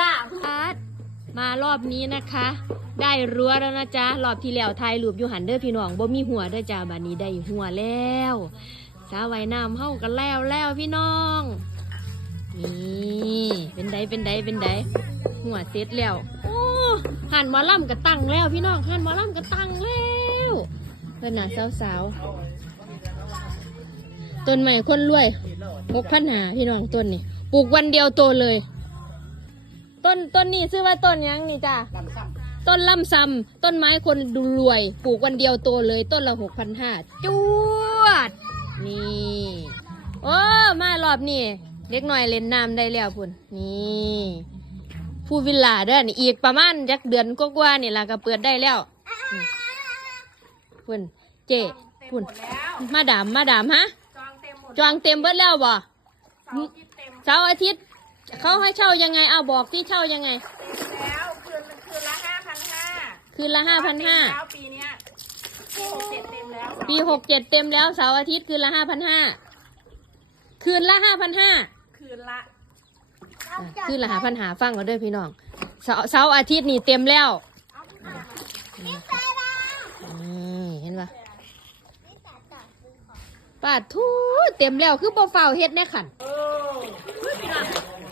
ล่าพัดมารอบนี้นะคะ ได้รั้วแล้วนะจ๊ะรอบที่แล้วทายรูปอยู่หันเด้อพี่น้องบ่มีหัวเด้อจ้าบัดนี้ได้หัวแล้วสาไว้น้ำเฮากันแล้วแล้วพี่น้องนี่เป็นไดเป็นไดเป็นไดหัวเสร็จแล้วโอ้หันมอล่ำก็ตั้งแล้วพี่น้องหันมอล่ำก็ตั้งแล้วเพื่อนน่ะสาวๆต้นใหม่คนรวยหกพันหาพี่น้องต้นนี่ปลูกวันเดียวโตเลย ต้นต้นนี้ชื่อว่าต้นหยังนี่จ้าต้นลำซำต้นไม้คนดูรวย ปลูกวันเดียวโตเลยต้นละหกพันห้าจวด นี่โอ้มารอบนี้เด็กหน่อยเล่นน้ำได้แล้วพุ่นนี่ผู้วิลล่าเด้อนี่อีกประมาณจักเดือนกว่าๆนี่ล่ะก็เปิดได้แล้วนี่พุ่นเจ๊พุ่นมาดามมาดามฮะ จองเต็มหมดจองเต็มเบิดแล้วบ่เสาร์อาทิตย์เต็มเสาร์อาทิตย์ เขาให้เช่ายังไง เอาบอกที่เช่ายังไงเต็มแล้วคืนคืนละห้าพันห้าคืนละห้าพันห้าแล้วปีเนี้ยปีหกเจ็ดเต็มแล้วปีหกเจ็ดเต็มแล้วเสาร์อาทิตย์คืนละห้าพันห้าคืนละห้าพันห้าคืนละคืนละห้าพันหาฟังเราด้วยพี่น้องเสาร์เสาร์อาทิตย์นี่เต็มแล้วอืมเห็นปะปาดทูเต็มแล้วคือบ่เฝ้าวเฮ็ดแน่ขัน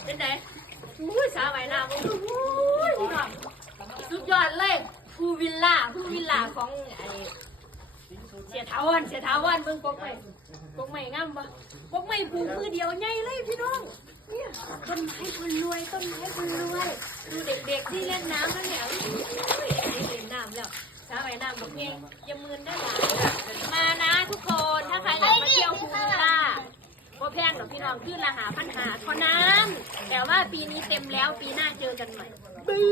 เออพี่น้องเป็นไงอุ้ยสาวไหน้ำอุ้ยพี่น้องสุดยอดเลยภูวิลล่าภูวิลล่าของไอเสียทาวันเสียทาวันเบิ่งปกใหม่ปกใหม่งามปะปกใหม่ปลูกมือเดียวใหญ่เลยพี่น้องเนี่ยต้นไม้คนรวยต้นไม้คนรวยดูเด็กๆที่เล่นน้ำแล้วเนี่ยเล่นน้ำแล้วสาวไหน้ำบอกเพียอย่ามืนได้หลาย พงหรอกพี่น้องขึ้นละหาพันหาเท่านั้นแต่ว่าปีนี้เต็มแล้วปีหน้าเจอกันใหม่บึ้